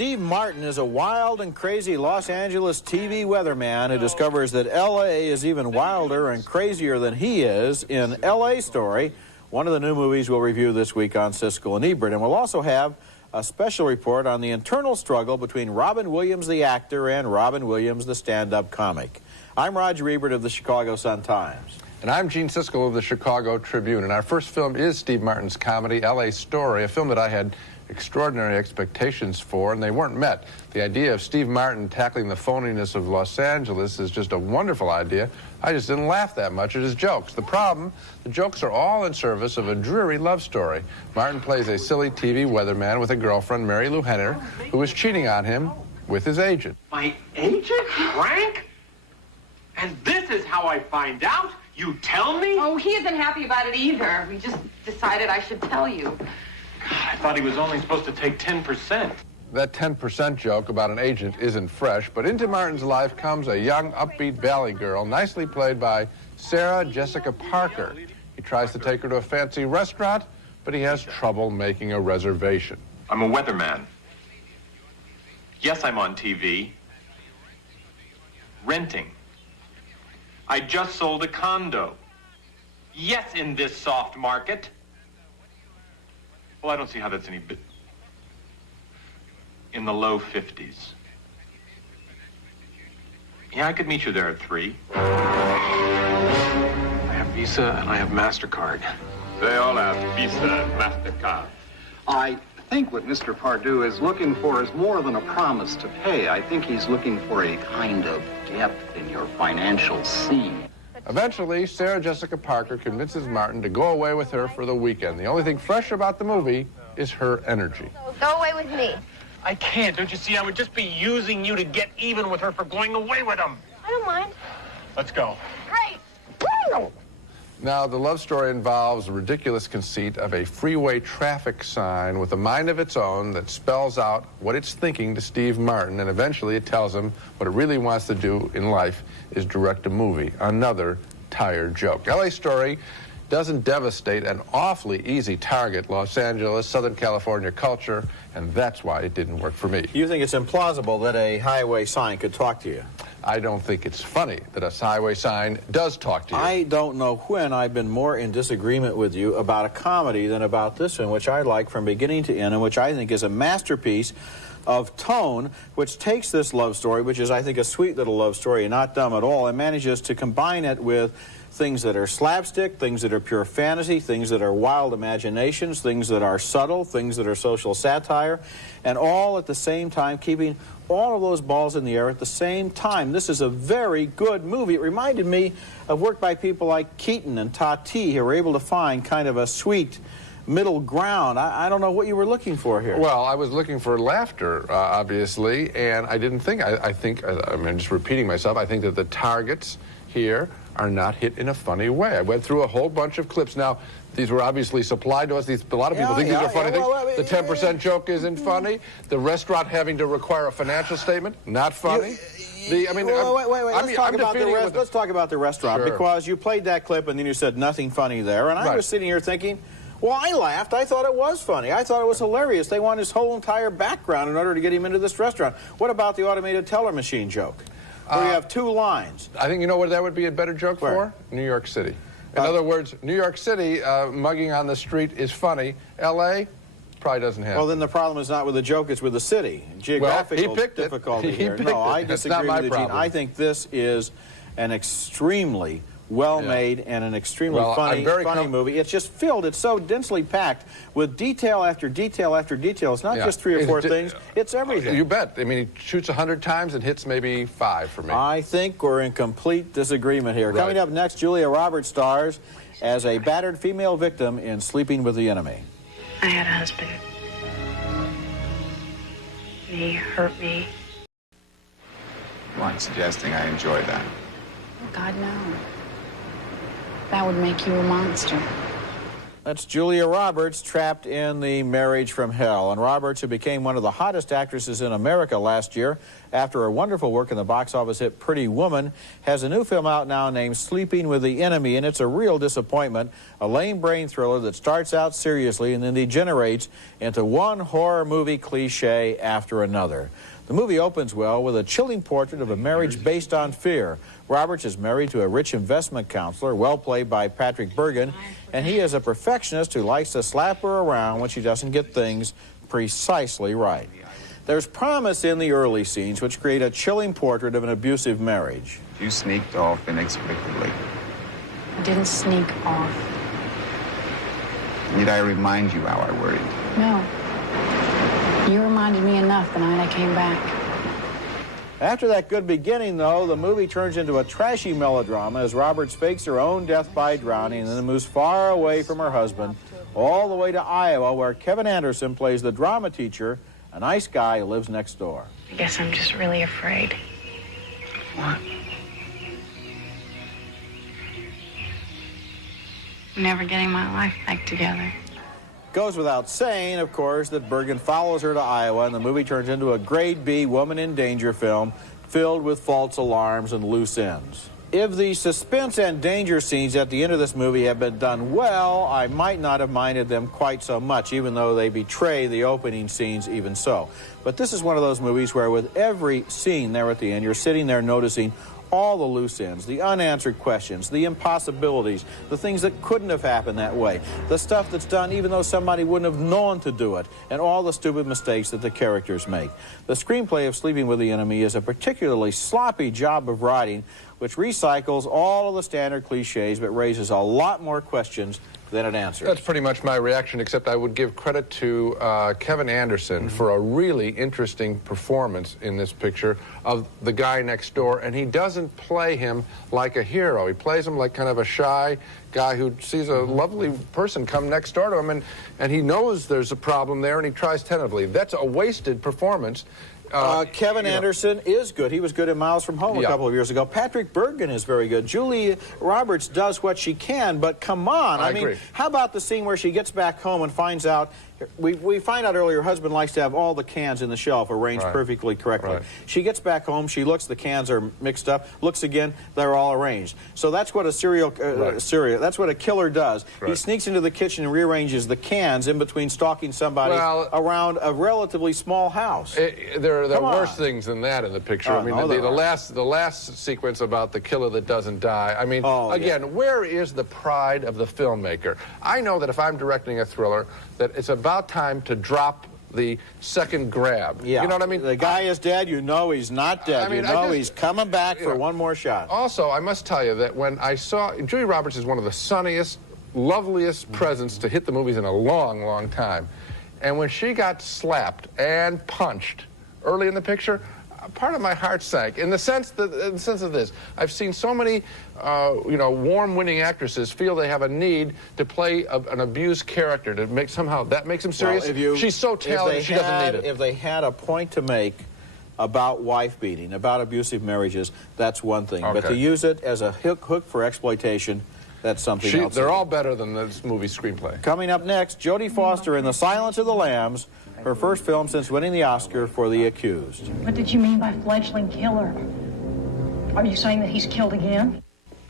Steve Martin is a wild and crazy Los Angeles TV weatherman who discovers that L.A. is even wilder and crazier than he is in L.A. Story, one of the new movies we'll review this week on Siskel and Ebert. And we'll also have a special report on the internal struggle between Robin Williams, the actor, and Robin Williams, the stand-up comic. I'm Roger Ebert of the Chicago Sun-Times. And I'm Gene Siskel of the Chicago Tribune. And our first film is Steve Martin's comedy, L.A. Story, a film that I had extraordinary expectations for, and they weren't met. The idea of Steve Martin tackling the phoniness of Los Angeles is just a wonderful idea. I just didn't laugh that much at his jokes. The problem, the jokes are all in service of a dreary love story. Martin plays a silly TV weatherman with a girlfriend, Mary Lou Henner, who is cheating on him with his agent. My agent? Frank? And this is how I find out? You tell me? Oh, he isn't happy about it either. We just decided I should tell you. God, I thought he was only supposed to take 10%. That 10% joke about an agent isn't fresh, but into Martin's life comes a young, upbeat valley girl, nicely played by Sarah Jessica Parker. He tries to take her to a fancy restaurant, but he has trouble making a reservation. I'm a weatherman. Yes, I'm on TV. Renting. I just sold a condo. Yes, in this soft market. Well, I don't see how that's any bit. In the low 50s. Yeah, I could meet you there at 3. I have Visa and I have MasterCard. They all have Visa and MasterCard. I think what Mr. Pardue is looking for is more than a promise to pay. I think he's looking for a kind of depth in your financial sea. Eventually, Sarah Jessica Parker convinces Martin to go away with her for the weekend. The only thing fresh about the movie is her energy. Go away with me. I can't. Don't you see? I would just be using you to get even with her for going away with him. I don't mind. Let's go. Great. Now, the love story involves the ridiculous conceit of a freeway traffic sign with a mind of its own that spells out what it's thinking to Steve Martin, and eventually it tells him what it really wants to do in life is direct a movie. Another tired joke. L.A. Story doesn't devastate an awfully easy target, Los Angeles, Southern California culture, and that's why it didn't work for me. You think it's implausible that a highway sign could talk to you? I don't think it's funny that a highway sign does talk to you. I don't know when I've been more in disagreement with you about a comedy than about this one, which I like from beginning to end, and which I think is a masterpiece of tone, which takes this love story, which is, I think, a sweet little love story and not dumb at all, and manages to combine it with things that are slapstick, things that are pure fantasy, things that are wild imaginations, things that are subtle, things that are social satire, and all at the same time keeping all of those balls in the air at the same time. This is a very good movie. It reminded me of work by people like Keaton and Tati, who were able to find kind of a sweet middle ground. I don't know what you were looking for here. Well, I was looking for laughter, obviously, and I didn't think, I think, I'm just repeating myself, I think that the targets here are not hit in a funny way. I went through a whole bunch of clips. Now, these were obviously supplied to us. A lot of people think these are funny things. Well, the 10% joke isn't funny. The restaurant having to require a financial statement, not funny. Wait. Let's talk about the restaurant, Sure. because you played that clip and then you said nothing funny there, and I was sitting here thinking, well, I laughed. I thought it was funny. I thought it was hilarious. They want his whole entire background in order to get him into this restaurant. What about the automated teller machine joke, where you have 2 lines? I think you know where that would be a better joke for? New York City. In other words, New York City, mugging on the street is funny. L.A. probably doesn't have. Well, then the problem is not with the joke, it's with the city. Geographical difficulty here. No, I disagree with you, Gene. I think this is an extremely well-made and an extremely funny movie. It's just filled, it's so densely packed with detail after detail after detail. It's not just 3 or 4 things, it's everything. You bet. I mean, he shoots 100 times and hits maybe 5 for me. I think we're in complete disagreement here. Coming up next, Julia Roberts stars as a battered female victim in Sleeping with the Enemy. I had a husband. He hurt me. You aren't suggesting I enjoy that. Oh, God, no. That would make you a monster. That's Julia Roberts trapped in the Marriage from Hell. And Roberts, who became one of the hottest actresses in America last year after her wonderful work in the box office hit Pretty Woman, has a new film out now named Sleeping with the Enemy, and it's a real disappointment. A lame brain thriller that starts out seriously and then degenerates into one horror movie cliche after another. The movie opens well with a chilling portrait of a marriage based on fear. Roberts is married to a rich investment counselor, well played by Patrick Bergen, and he is a perfectionist who likes to slap her around when she doesn't get things precisely right. There's promise in the early scenes which create a chilling portrait of an abusive marriage. You sneaked off inexplicably. I didn't sneak off. Need I remind you how I worried? No. You reminded me enough the night I came back. After that good beginning, though, the movie turns into a trashy melodrama as Roberts fakes her own death by drowning and then moves far away from her husband, all the way to Iowa, where Kevin Anderson plays the drama teacher, a nice guy who lives next door. I guess I'm just really afraid. What? Never getting my life back together. Goes without saying, of course, that Bergen follows her to Iowa, and the movie turns into a grade B woman in danger film filled with false alarms and loose ends. If the suspense and danger scenes at the end of this movie had been done well, I might not have minded them quite so much, even though they betray the opening scenes even so. But this is one of those movies where with every scene there at the end, you're sitting there noticing all the loose ends, the unanswered questions, the impossibilities, the things that couldn't have happened that way, the stuff that's done even though somebody wouldn't have known to do it, and all the stupid mistakes that the characters make. The screenplay of Sleeping with the Enemy is a particularly sloppy job of writing, which recycles all of the standard cliches but raises a lot more questions than it answers. That's pretty much my reaction, except I would give credit to Kevin Anderson for a really interesting performance in this picture of the guy next door, and he doesn't play him like a hero. He plays him like kind of a shy guy who sees a lovely person come next door to him, and he knows there's a problem there, and he tries tentatively. That's a wasted performance. Kevin Anderson is good. He was good in Miles from Home a couple of years ago. Patrick Bergen is very good. Julia Roberts does what she can, but come on. I mean, agree. How about the scene where she gets back home and finds out, we find out earlier her husband likes to have all the cans in the shelf arranged perfectly correctly. She gets back home, she looks, the cans are mixed up, looks again, they're all arranged. So that's what a that's what a killer does. He sneaks into the kitchen and rearranges the cans in between stalking somebody around a relatively small house. There are worse things than that in the picture. I mean, the last sequence about the killer that doesn't die. I mean, again, where is the pride of the filmmaker? I know that if I'm directing a thriller, that it's about time to drop the second grab. You know what I mean? The guy is dead, you know he's not dead. I mean, you know he's coming back for one more shot. Also, I must tell you that when I saw, Julia Roberts is one of the sunniest, loveliest presents to hit the movies in a long, long time. And when she got slapped and punched early in the picture, part of my heart sank in the sense of this. I've seen so many, warm, winning actresses feel they have a need to play an abused character to make that makes them serious. Well, she's so talented, she doesn't need it. If they had a point to make about wife beating, about abusive marriages, that's one thing. But to use it as a hook for exploitation, that's something else. They're all better than this movie screenplay. Coming up next, Jodie Foster in The Silence of the Lambs, her first film since winning the Oscar for The Accused. What did you mean by fledgling killer? Are you saying that he's killed again?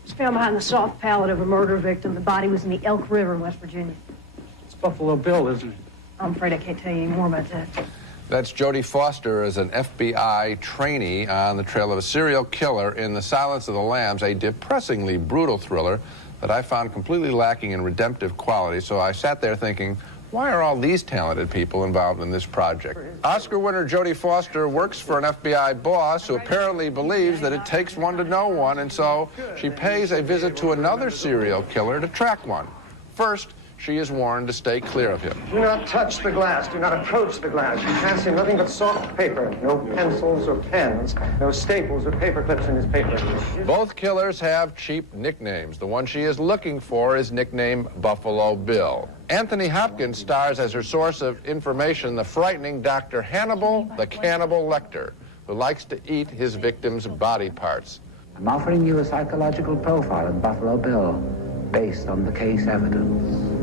It's found behind the soft palate of a murder victim. The body was in the Elk River in West Virginia. It's Buffalo Bill, isn't it? I'm afraid I can't tell you any more about that. That's Jodie Foster as an FBI trainee on the trail of a serial killer in The Silence of the Lambs, a depressingly brutal thriller that I found completely lacking in redemptive quality. So I sat there thinking, why are all these talented people involved in this project? Oscar winner Jodie Foster works for an FBI boss who apparently believes that it takes one to know one, and so she pays a visit to another serial killer to track one. First, she is warned to stay clear of him. Do not touch the glass. Do not approach the glass. You pass him nothing but soft paper. No pencils or pens. No staples or paper clips in his paper. Both killers have cheap nicknames. The one she is looking for is nicknamed Buffalo Bill. Anthony Hopkins stars as her source of information, the frightening Dr. Hannibal, the Cannibal Lecter, who likes to eat his victims' body parts. I'm offering you a psychological profile of Buffalo Bill based on the case evidence.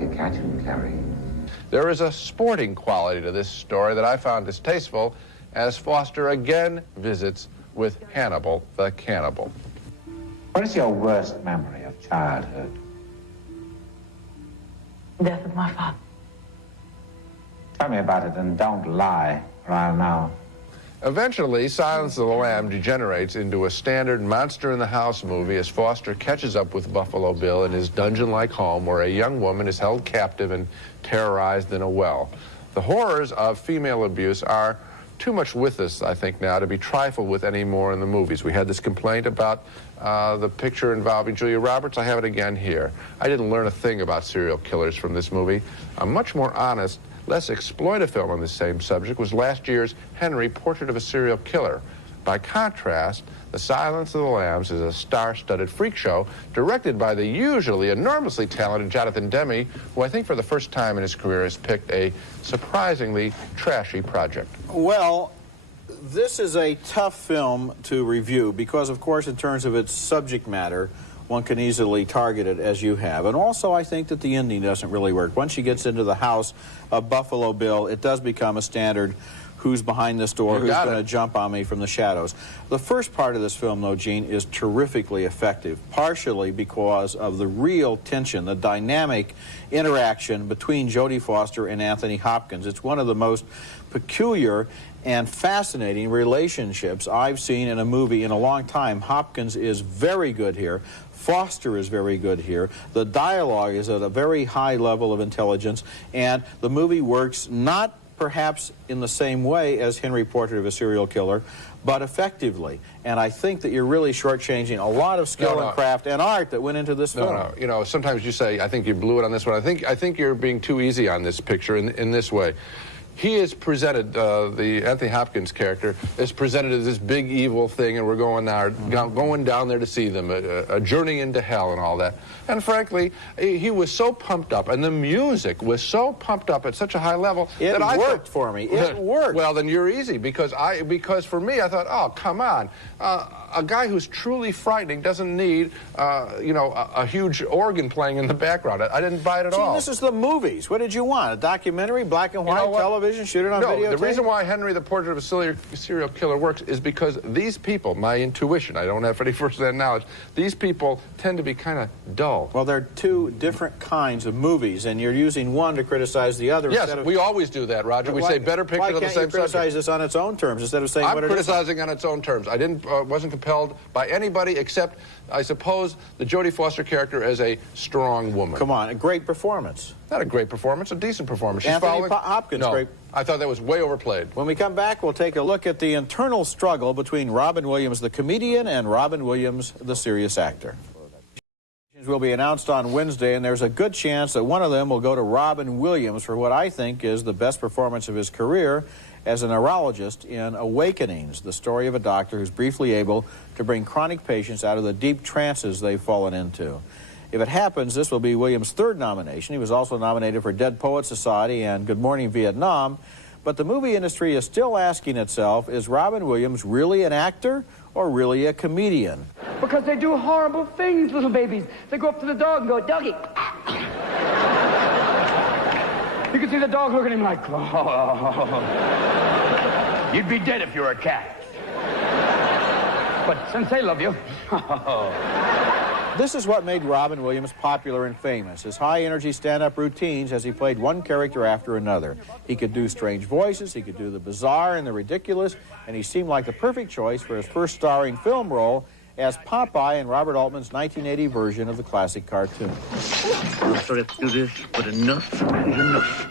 like a catch and carry. There is a sporting quality to this story that I found distasteful as Foster again visits with Hannibal the cannibal. What is your worst memory of childhood? Death of my father. Tell me about it and don't lie, or I'll know. Eventually, Silence of the Lamb degenerates into a standard monster-in-the-house movie as Foster catches up with Buffalo Bill in his dungeon-like home where a young woman is held captive and terrorized in a well. The horrors of female abuse are too much with us, I think, now to be trifled with anymore in the movies. We had this complaint about the picture involving Julia Roberts. I have it again here. I didn't learn a thing about serial killers from this movie. A much more honest, less exploitive film on the same subject was last year's Henry, Portrait of a Serial Killer. By contrast, The Silence of the Lambs is a star-studded freak show directed by the usually enormously talented Jonathan Demme, who I think for the first time in his career has picked a surprisingly trashy project. Well, this is a tough film to review because, of course, in terms of its subject matter, one can easily target it as you have. And also, I think that the ending doesn't really work. Once she gets into the house of Buffalo Bill, it does become a standard who's behind this door, who's going to jump on me from the shadows. The first part of this film, though, Gene, is terrifically effective, partially because of the real tension, the dynamic interaction between Jodie Foster and Anthony Hopkins. It's one of the most peculiar and fascinating relationships I've seen in a movie in a long time. Hopkins is very good here. Foster is very good here. The dialogue is at a very high level of intelligence, and the movie works not perhaps in the same way as Henry, Portrait of a Serial Killer, but effectively. And I think that you're really shortchanging a lot of skill and craft and art that went into this film. No, you know, sometimes you say, I think you blew it on this one. I think you're being too easy on this picture in this way. He is presented, the Anthony Hopkins character is presented as this big evil thing, and we're going down there to see them, a journey into hell and all that. And frankly, he was so pumped up, and the music was so pumped up at such a high level that I worked for me. It worked. Well, then you're easy, because for me, I thought, oh, come on. A guy who's truly frightening doesn't need, you know, a huge organ playing in the background. I didn't buy it at all. This is the movies. What did you want? A documentary, black and white, television, shoot it on videotape? The reason why Henry, the Portrait of a Serial Killer works is because these people, my intuition, I don't have any first-hand knowledge, these people tend to be kind of dull. Well, they're two different kinds of movies, and you're using one to criticize the other. Yes, we always do that, Roger. We say better pictures of the same subject. Why can't you criticize this on its own terms instead of saying what it is? I'm criticizing on its own terms. I wasn't compelled by anybody except, I suppose, the Jodie Foster character as a strong woman. Come on, a great performance. Not a great performance, a decent performance. She's Anthony Hopkins, no, great. I thought that was way overplayed. When we come back, we'll take a look at the internal struggle between Robin Williams, the comedian, and Robin Williams, the serious actor. Will be announced on Wednesday, and there's a good chance that one of them will go to Robin Williams for what I think is the best performance of his career as a neurologist in Awakenings, the story of a doctor who's briefly able to bring chronic patients out of the deep trances they've fallen into. If it happens, this will be Williams' third nomination. He was also nominated for Dead Poets Society and Good Morning Vietnam. But the movie industry is still asking itself, is Robin Williams really an actor or really a comedian? Because they do horrible things, little babies. They go up to the dog and go, doggy. You can see the dog looking at him like, oh. You'd be dead if you were a cat. But since they love you, This is what made Robin Williams popular and famous, his high-energy stand-up routines as he played one character after another. He could do strange voices, he could do the bizarre and the ridiculous, and he seemed like the perfect choice for his first starring film role as Popeye in Robert Altman's 1980 version of the classic cartoon. I'm sorry to do this, but enough is enough.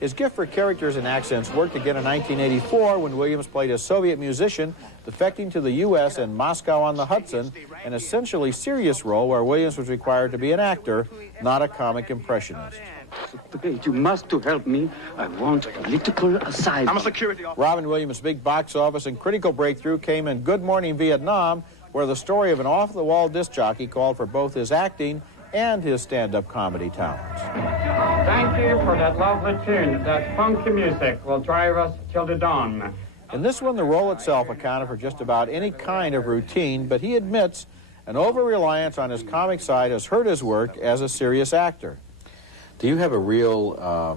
His gift for characters and accents worked again in 1984 when Williams played a Soviet musician defecting to the U.S. in Moscow-on-the-Hudson, an essentially serious role where Williams was required to be an actor, not a comic impressionist. you must to help me. I want political asylum. I'm a security officer. Robin Williams' big box office and critical breakthrough came in Good Morning Vietnam, where the story of an off-the-wall disc jockey called for both his acting and his stand-up comedy talents. Thank you for that lovely tune. That funky music will drive us till the dawn. In this one, the role itself accounted for just about any kind of routine, but he admits An over-reliance on his comic side has hurt his work as a serious actor. Do you have a real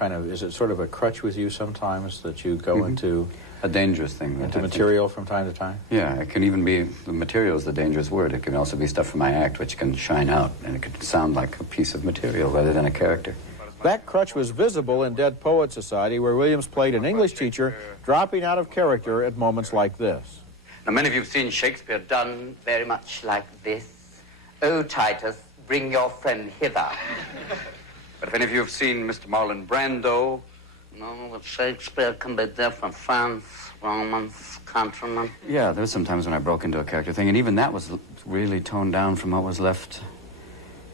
is it sort of a crutch with you sometimes that you go into... A dangerous thing. Into material from time to time? Yeah, it can even be, the material is the dangerous word. It can also be stuff from my act which can shine out, and it could sound like a piece of material rather than a character. That crutch was visible in Dead Poets Society, where Williams played an English teacher dropping out of character at moments like this. Now, many of you have seen Shakespeare done very much like this. Oh, Titus, bring your friend hither. But if any of you have seen Mr. Marlon Brando, no, with Shakespeare can be different. France, Romans, countrymen. Yeah, there were some times when I broke into a character thing, and even that was really toned down from what was left.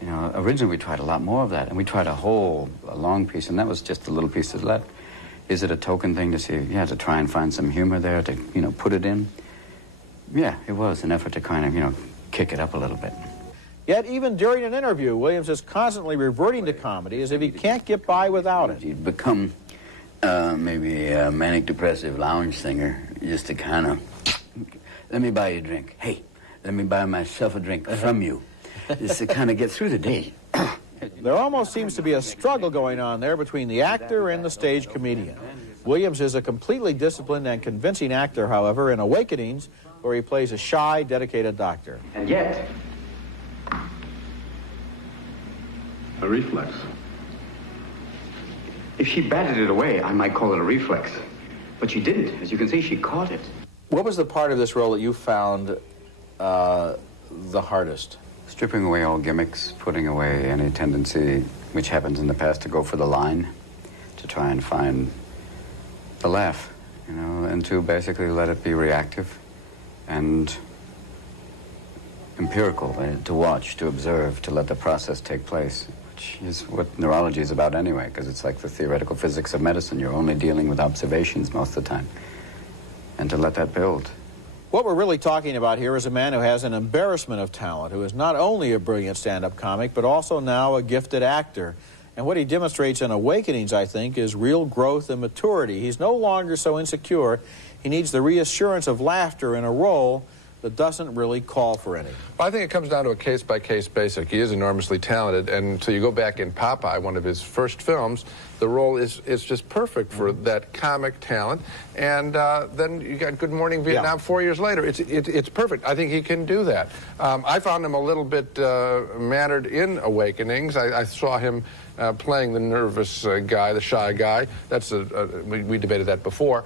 You know, originally we tried a lot more of that, and we tried a long piece, and that was just the little pieces left. Is it a token thing to see, to try and find some humor there, to, put it in? Yeah, it was an effort to kind of, kick it up a little bit. Yet even during an interview, Williams is constantly reverting to comedy as if he can't get by without it. He'd become maybe a manic-depressive lounge singer, just to kind of, let me buy you a drink. Hey, let me buy myself a drink from you. Just to kind of get through the day. There almost seems to be a struggle going on there between the actor and the stage comedian. Williams is a completely disciplined and convincing actor, however, in Awakenings, where he plays a shy, dedicated doctor. And yet... a reflex. If she batted it away, I might call it a reflex. But she didn't. As you can see, she caught it. What was the part of this role that you found the hardest? Stripping away all gimmicks, putting away any tendency, which happens in the past, to go for the line, to try and find the laugh, and to basically let it be reactive and empirical, to watch, to observe, to let the process take place, which is what neurology is about anyway, because it's like the theoretical physics of medicine. You're only dealing with observations most of the time, and to let that build. What we're really talking about here is a man who has an embarrassment of talent, who is not only a brilliant stand-up comic, but also now a gifted actor. And what he demonstrates in Awakenings, I think, is real growth and maturity. He's no longer so insecure. He needs the reassurance of laughter in a role that doesn't really call for any. Well, I think it comes down to a case-by-case basis. He is enormously talented, and so you go back in Popeye, one of his first films, the role is just perfect for that comic talent. And then you got Good Morning Vietnam 4 years later. It's perfect. I think he can do that. I found him a little bit mannered in Awakenings. I saw him playing the nervous guy, the shy guy. That's we debated that before.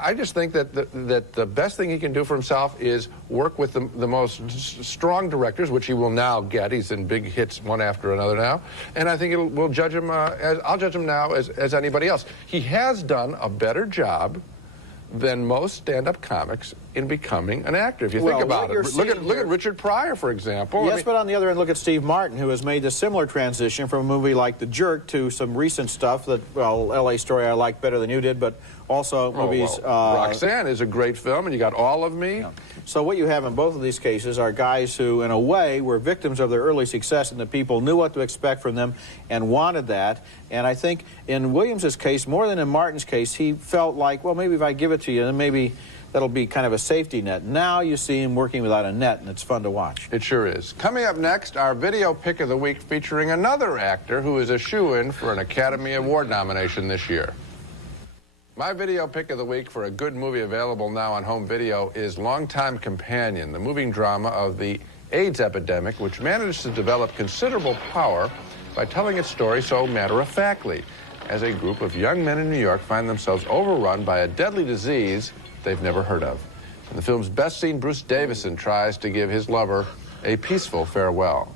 I just think that the best thing he can do for himself is work with the most strong directors, which he will now get. He's in big hits one after another now. And I think we'll judge him, I'll judge him now as anybody else. He has done a better job than most stand-up comics in becoming an actor, if you think about it. Look at Richard Pryor, for example. Yes, but on the other end, look at Steve Martin, who has made a similar transition from a movie like The Jerk to some recent stuff that, well, L.A. Story I like better than you did, but also movies... Roxanne is a great film, and you got All of Me. Yeah. So what you have in both of these cases are guys who, in a way, were victims of their early success, and the people knew what to expect from them and wanted that. And I think in Williams's case, more than in Martin's case, he felt like, well, maybe if I give it to you, then maybe that'll be kind of a safety net. Now you see him working without a net, and it's fun to watch. It sure is. Coming up next, our video pick of the week featuring another actor who is a shoo-in for an Academy Award nomination this year. My video pick of the week for a good movie available now on home video is Longtime Companion, the moving drama of the AIDS epidemic, which managed to develop considerable power by telling its story so matter-of-factly, as a group of young men in New York find themselves overrun by a deadly disease they've never heard of. In the film's best scene, Bruce Davison tries to give his lover a peaceful farewell.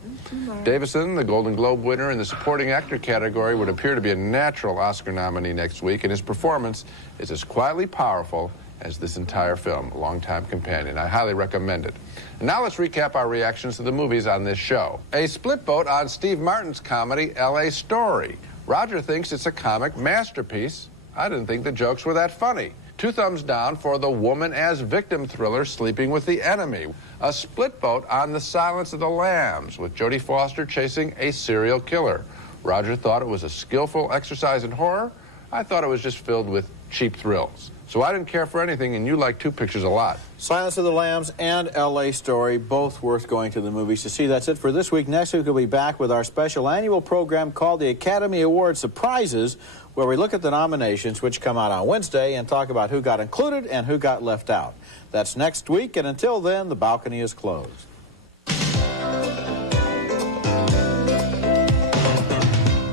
Davison, the Golden Globe winner in the supporting actor category, would appear to be a natural Oscar nominee next week, and his performance is as quietly powerful as this entire film, Longtime Companion. I highly recommend it. And now let's recap our reactions to the movies on this show. A split vote on Steve Martin's comedy, L.A. Story. Roger thinks it's a comic masterpiece. I didn't think the jokes were that funny. 2 thumbs down for the woman as victim thriller, Sleeping with the Enemy. A split vote on The Silence of the Lambs, with Jodie Foster chasing a serial killer. Roger thought it was a skillful exercise in horror. I thought it was just filled with cheap thrills. So I didn't care for anything, and you like two pictures a lot. Silence of the Lambs and L.A. Story, both worth going to the movies to see. That's it for this week. Next week, we'll be back with our special annual program called the Academy Award Surprises, where we look at the nominations, which come out on Wednesday, and talk about who got included and who got left out. That's next week, and until then, the balcony is closed.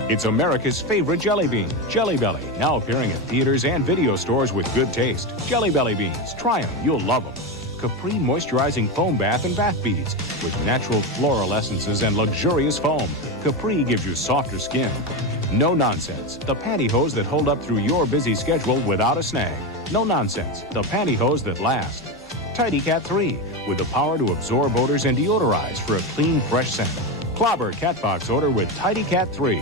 It's America's favorite jelly bean, Jelly Belly, now appearing in theaters and video stores with good taste. Jelly Belly beans, try them, you'll love them. Capri moisturizing foam bath and bath beads with natural floral essences and luxurious foam. Capri gives you softer skin. No Nonsense, the pantyhose that hold up through your busy schedule without a snag. No Nonsense, the pantyhose that last. Tidy Cat 3, with the power to absorb odors and deodorize for a clean, fresh scent. Clobber Cat Box odor with Tidy Cat 3.